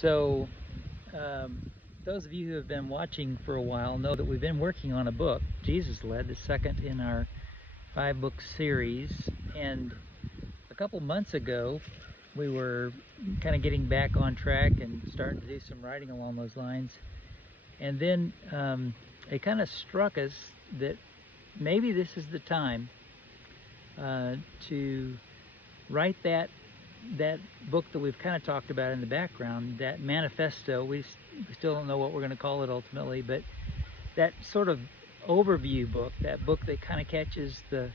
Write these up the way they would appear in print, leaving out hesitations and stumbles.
So those of you who have been watching for a while know that we've been working on a book, Jesus Led, the second in our 5-book series. And a couple months ago, we were kind of getting back on track and starting to do some writing along those lines. And then it kind of struck us that maybe this is the time to write that book that we've kind of talked about in the background, that manifesto. We still don't know what we're going to call it ultimately, but that sort of overview book, that book that kind of catches the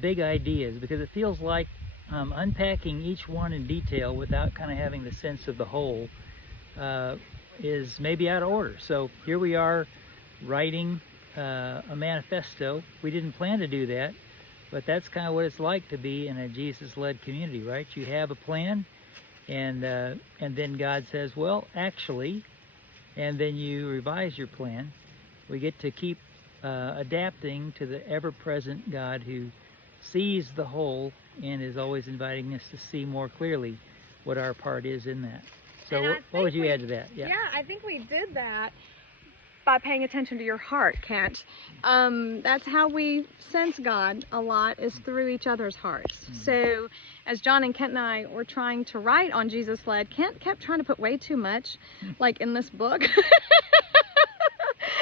big ideas, because it feels like unpacking each one in detail without kind of having the sense of the whole is maybe out of order. So here we are writing a manifesto. We didn't plan to do that, but that's kind of what it's like to be in a Jesus-led community, right? You have a plan, and then God says, well, actually, and then you revise your plan. We get to keep adapting to the ever-present God who sees the whole and is always inviting us to see more clearly what our part is in that. So what would you add to that? Yeah, I think we did that by paying attention to your heart, Kent. That's how we sense God a lot, is through each other's hearts. So as John and Kent and I were trying to write on Jesus Led, Kent kept trying to put way too much, like in this book.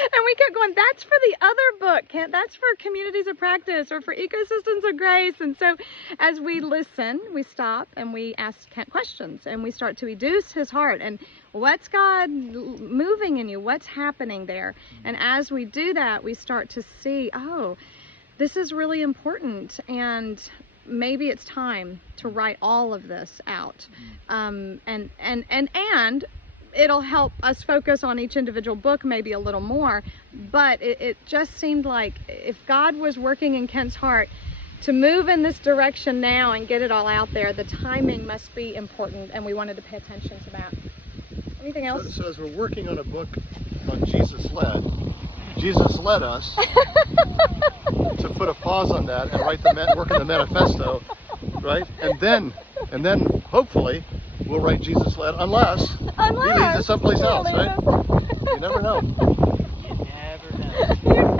And we kept going, that's for the other book, Kent. That's for Communities of Practice or for Ecosystems of Grace. And so as we listen, we stop and we ask Kent questions and we start to educe his heart. And what's God moving in you? What's happening there? And as we do that, we start to see, oh, this is really important. And maybe it's time to write all of this out. And it'll help us focus on each individual book maybe a little more, but it just seemed like if God was working in Kent's heart to move in this direction now and get it all out there, the timing must be important, and we wanted to pay attention to that. Anything else? So as we're working on a book on Jesus led us to put a pause on that and work on the manifesto, right? And then hopefully we'll write Jesus Led, unless he leads us someplace else, right? You never know. You never know.